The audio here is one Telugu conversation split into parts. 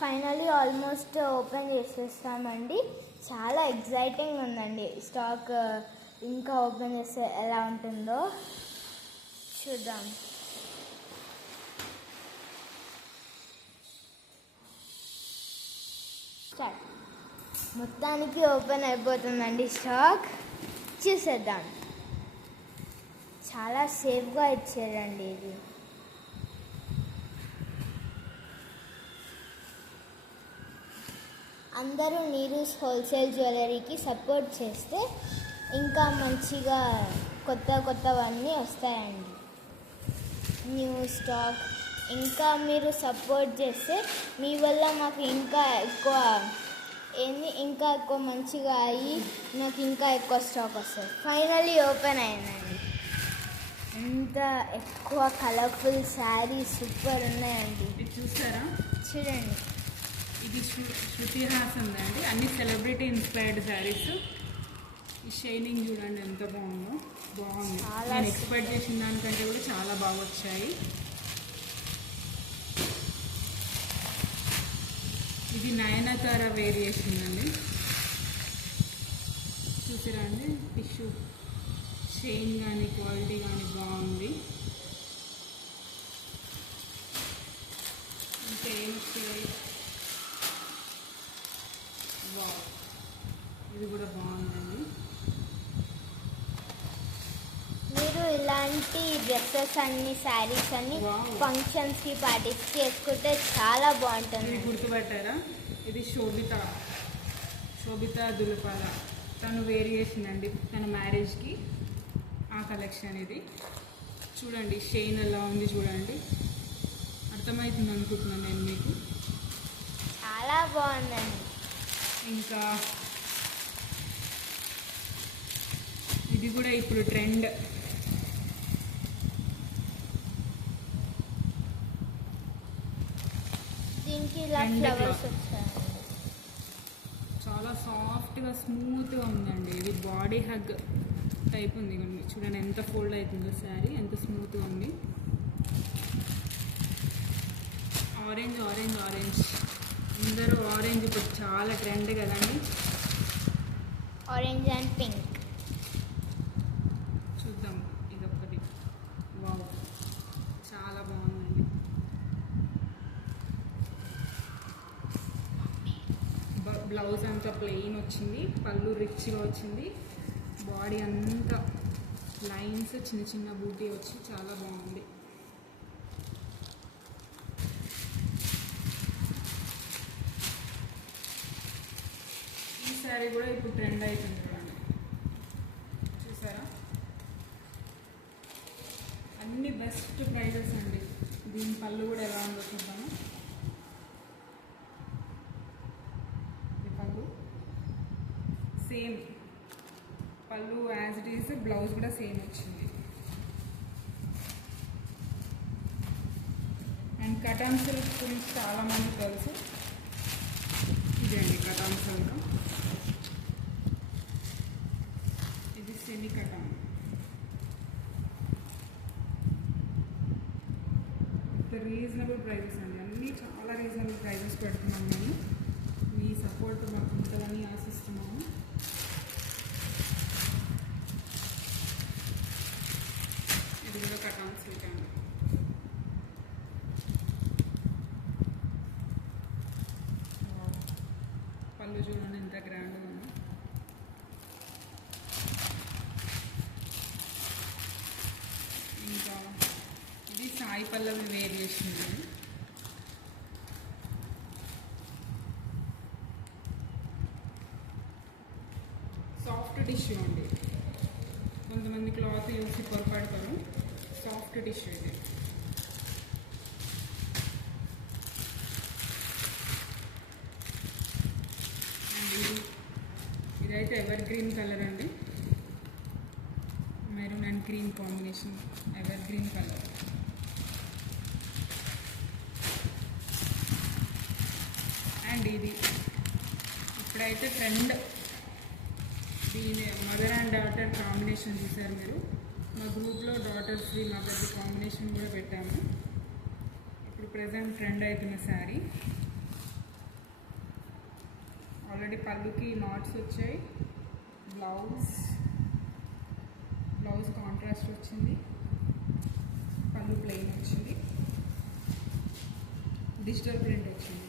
Finally almost open చేసేస్తామండి. చాలా ఎగ్జైటింగ్ ఉందండి. స్టాక్ ఇంకా ఓపెన్ చేస్తే ఎలా ఉంటుందో చూద్దాం. స్టార్ట్. మొత్తానికి ఓపెన్ అయిపోతుందండి స్టాక్. చూసేద్దాం. చాలా సేఫ్గా ఇచ్చారండి ఇది. అందరూ నీరూస్ హోల్సేల్ జ్యువెలరీకి సపోర్ట్ చేస్తే ఇంకా మంచిగా కొత్తవన్నీ వస్తాయండి. న్యూ స్టాక్ ఇంకా మీరు సపోర్ట్ చేస్తే మీ వల్ల మాకు ఇంకా ఎక్కువ మంచిగా అయ్యి నాకు ఇంకా ఎక్కువ స్టాక్ వస్తుంది. ఫైనలీ ఓపెన్ అయిందండి. ఎంత ఎక్కువ కలర్ఫుల్ శారీస్ సూపర్ ఉన్నాయండి. చూసారా? చూడండి. ఇది శృతి హాసన్ అండి. అన్ని సెలబ్రిటీ ఇన్స్పైర్డ్ శారీస్. ఈ షైనింగ్ చూడండి ఎంత బాగుంది. నేను ఎక్స్పెక్ట్ చేసిన దానికంటే కూడా చాలా బాగా వచ్చాయి. ఇది నయనతార వేరియేషన్ అండి. చూసారా అండి? టిష్యూ షైన్ కానీ క్వాలిటీ కానీ బాగుంది. ఇంకా ఏమొచ్చాయి? ఇది కూడా బాగుందండి. మీరు ఇలాంటి డ్రెస్సెస్ అన్ని శారీస్ అన్ని ఫంక్షన్స్కి పార్టీస్కి వేసుకుంటే చాలా బాగుంటుంది. ఇది గుర్తుపట్టారా? ఇది శోభిత దులపాల తను వేరియేషన్ అండి. తన మ్యారేజ్కి ఆ కలెక్షన్ ఇది. చూడండి షైన్ ఎలా ఉంది చూడండి. అర్థమవుతుంది అనుకుంటున్నాను నేను మీకు. చాలా బాగుందండి. ఇంకా ఇది కూడా ఇప్పుడు ట్రెండ్. దీనికి ఇలా ఫ్లవర్స్ వచ్చాయండి. చాలా సాఫ్ట్గా స్మూత్గా ఉందండి. ఇది బాడీ హగ్ టైప్ ఉంది. చూడండి ఎంత ఫోల్డ్ అవుతుందో శారీ, ఎంత స్మూత్గా ఉంది. ఆరెంజ్ అందరూ ఆరెంజ్ ఇప్పుడు చాలా ట్రెండ్ కదండి. Orange and pink. చూద్దాం ఇదొక్కటి. వావ్, చాలా బాగుందండి. బ్లౌజ్ అంతా ప్లెయిన్ వచ్చింది, పళ్ళు రిచ్గా వచ్చింది, బాడీ అంతా లైన్స్ చిన్న బూటీ వచ్చి చాలా బాగుంది. ఈ శారీ కూడా ఇప్పుడు ట్రెండ్ అవుతుంది చూడండి. చూసారా? అన్ని బెస్ట్ ప్రైజెస్ అండి. దీని పళ్ళు కూడా ఎలా ఉందో చూద్దాము. ఇది పళ్ళు సేమ్, పళ్ళు యాజ్ ఇట్ ఈస్, బ్లౌజ్ కూడా సేమ్ వచ్చింది. అండ్ కటాన్ సిల్క్ గురించి చాలామంది తెలుసు. ఇదండి కటాన్ సిల్క్. ఇది సెమీ కటాన్. రీజనబుల్ ప్రైజెస్ అండి. అన్నీ చాలా రీజనబుల్ ప్రైజెస్ పెడుతున్నాం మేము. మీ సపోర్ట్ మాకు ఉంటుందని ఆశిస్తున్నాము. ఇది కూడా కటాన్ సిల్క్ అండి. పళ్ళు చూడండి ఎంత గ్రాండ్గా ఉంది. ఇంకా ఇది సాయి పల్లవి వేరియేషన్ అండి. సాఫ్ట్ టిష్యూ అండి. కొంతమంది క్లాత్ చూసి పొరపాడతారు. సాఫ్ట్ టిష్యూ ఇది. అండ్ ఇదైతే ఎవర్ గ్రీన్ కలర్ అండి. Maroon and green combination, ever green colour. And ఇది ఇప్పుడైతే ట్రెండ్. దీని మదర్ అండ్ డాటర్ కాంబినేషన్ చూసారు మీరు. మా గ్రూప్లో డాటర్స్ది మదర్ది కాంబినేషన్ కూడా పెట్టాము. ఇప్పుడు ప్రజెంట్ ట్రెండ్ అవుతున్న శారీ. చూడండి పళ్ళుకి నాట్స్ వచ్చాయి. బ్లౌజ్ కాంట్రాస్ట్ వచ్చింది, పళ్ళు ప్లెయిన్ వచ్చింది, డిజిటల్ ప్రింట్ వచ్చింది.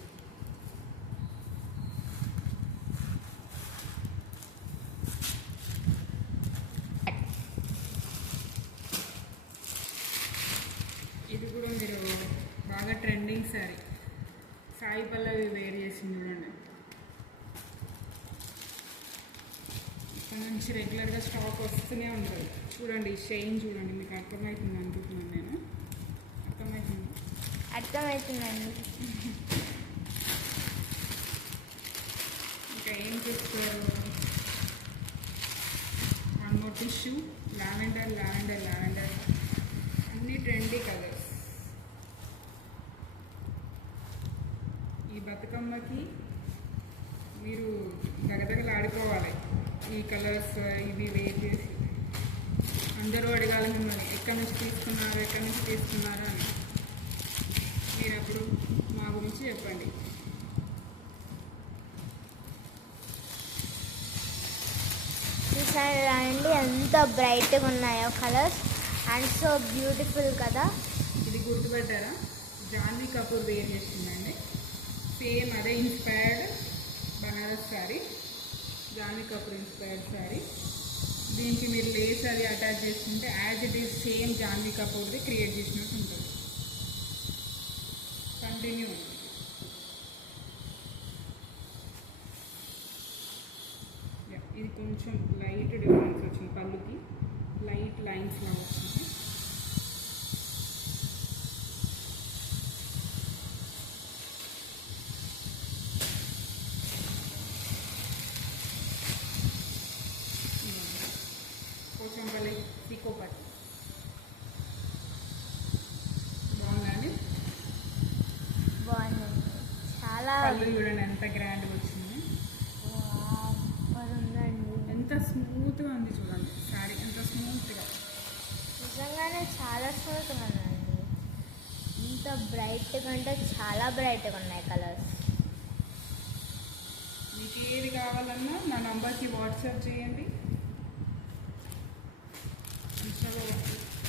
ఇది కూడా మీరు బాగా ట్రెండింగ్ శారీ, సాయి పల్లవి వేర్ చేసింది చూడండి. ఇక్కడ నుంచి రెగ్యులర్గా స్టాక్ వస్తూనే ఉంటుంది. చూడండి ఈ షైన్ చూడండి, మీకు అర్థమవుతుంది అనుకుంటున్నాను నేను. అర్థమవుతుందండి. ఇంకా ఏం చూస్తారు? వన్ మోర్ టిష్యూ, లావెండర్ అన్ని ట్రెండీ కలర్స్. ఈ బతుకమ్మకి మీరు దగదగలాడుకోవాలి. ఈ కలర్స్ ఇవి వేర్ చేసి అందరూ అడగాలి మిమ్మల్ని, ఎక్కడి నుంచి తీసుకున్నారు అని. మీరు అప్పుడు మా గురించి చెప్పండి. చూసారా అండి ఎంత బ్రైట్గా ఉన్నాయో కలర్స్, అండ్ సో బ్యూటిఫుల్ కదా. ఇది గుర్తుపెట్టారా? జాన్వీ కపూర్ వేర్ చేసిందండి. సేమ్ అదే ఇన్స్పైర్డ్ బనారస్ శారీ, జాన్వీ కపూర్ ఇన్స్పైర్డ్ శారీ. దీనికి మీరు లేస్ అది అటాచ్ చేసుకుంటే as it is same Janhvi కపూర్ది క్రియేట్ చేసినట్టు ఉంటుంది. కంటిన్యూ. ఇది కొంచెం లైట్ డిఫరెన్స్ వచ్చింది, పళ్ళుకి లైట్ లైన్స్ లా వచ్చింది. పోచంపల్లి సీకోపట్ బాగుందండి. బాగుందండి, చాలా పళ్ళు చూడండి ఎంత గ్రాండ్గా వచ్చింది, ఉందండి. ఎంత స్మూత్గా ఉంది చూడండి శారీ, ఎంత స్మూత్గా. నిజంగానే చాలా స్మూత్గా ఉన్నాయండి. ఇంత బ్రైట్గా అంటే చాలా బ్రైట్గా ఉన్నాయి కలర్స్. మీకు ఏది కావాలన్నా నా నంబర్కి వాట్సాప్ చేయండి.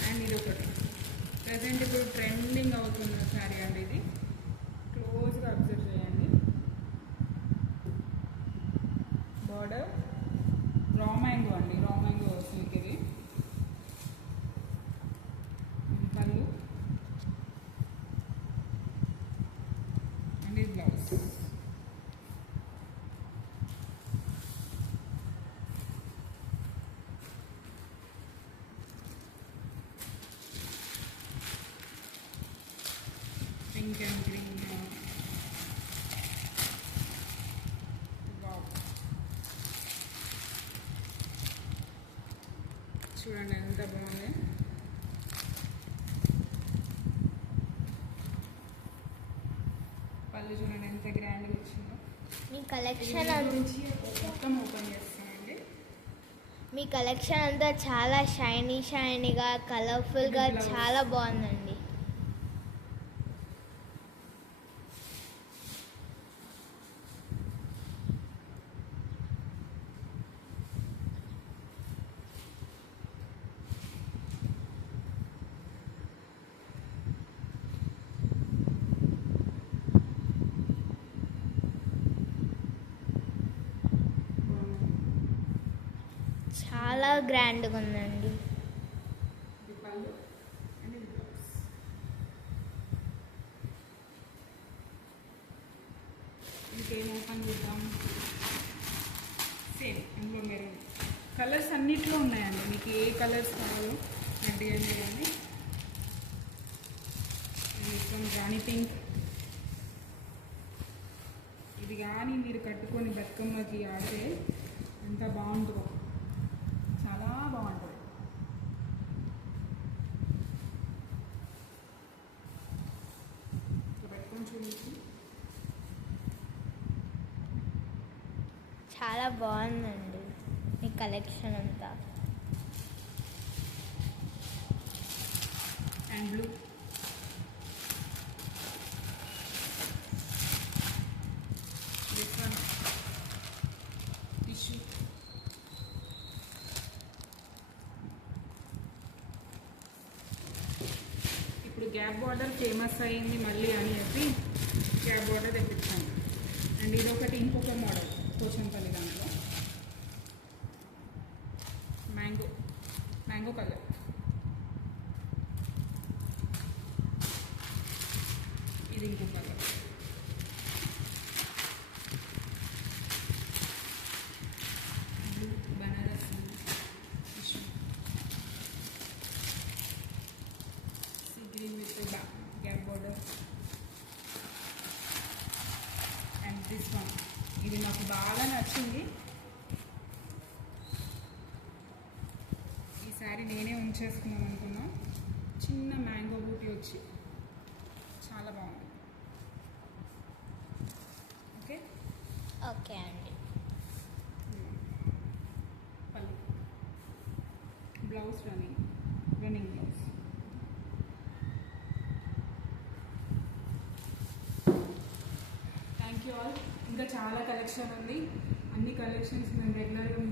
అండ్ ఇది ఒకటి ప్రజెంట్ ఇప్పుడు ట్రెండింగ్ అవుతున్న శారీ అండి. ఇది క్లోజ్గా అబ్జర్వ్ చేయండి. బార్డర్ రా మ్యాంగో అండి, రా మ్యాంగో సిల్క్ ఇది. పళ్ళు అండ్ ఇది blouse. Pink and green. Wow, చూడండి ఎంత బాగుంది. పళ్ళు చూడండి ఎంత గ్రాండ్గా వచ్చిందో. మీ కలెక్షన్ నుంచి మొత్తం ఓపెన్ చేస్తానండి. మీ కలెక్షన్ అంతా చాలా షైనీగా కలర్ఫుల్గా చాలా బాగుందండి. చాలా గ్రాండ్గా ఉందండి. ఇది పళ్ళు అండ్ ఇది బ్లౌజ్. ఇంకేం ఓపెన్ చేద్దాం? సేమ్ ఇందులో మెరూన్ కలర్స్ అన్నిట్లో ఉన్నాయండి. మీకు ఏ కలర్స్ కావాలో నాకు డిజైన్ చేయండి. మొత్తం రాణి పింక్. ఇది కానీ మీరు కట్టుకొని బతుకమ్మకి ఆడితే ఎంత బాగుంటుందో, చాలా బాగుంటుంది. పెట్టుకొని చూడండి. చాలా బాగుందండి మీ కలెక్షన్ అంతా. And blue. This one gap border famous అయ్యింది మళ్ళీ అని చెప్పి గ్యాప్ బార్డర్ తెప్పించాను. అండ్ ఇదొకటి ఇంకొక మోడల్ పోచంపల్లి దాంట్లో మ్యాంగో కలర్. ఇది ఇంకో colour. Banaras sea green with gap border. And this one, ఇది నాకు బాగా నచ్చింది. ఈ శారీ నేనే ఉంచేసుకున్నాను అనుకున్నా. చిన్న మ్యాంగో బూటీ వచ్చి చాలా బాగుంది. ఓకే ఓకే అండి. పళ్ళు, blouse running blouse. Thank you all. ఇంకా చాలా కలెక్షన్ ఉంది. అన్ని కలెక్షన్స్ మేము రెగ్యులర్గా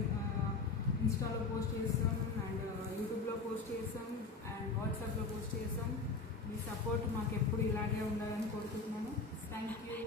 ఇన్స్టాలో పోస్ట్ చేస్తాం, అండ్ యూట్యూబ్లో పోస్ట్ చేస్తాం, అండ్ వాట్సాప్లో పోస్ట్ చేస్తాం. మీ సపోర్ట్ మాకు ఎప్పుడు ఇలాగే ఉండాలని కోరుకుంటున్నాను. Thank you.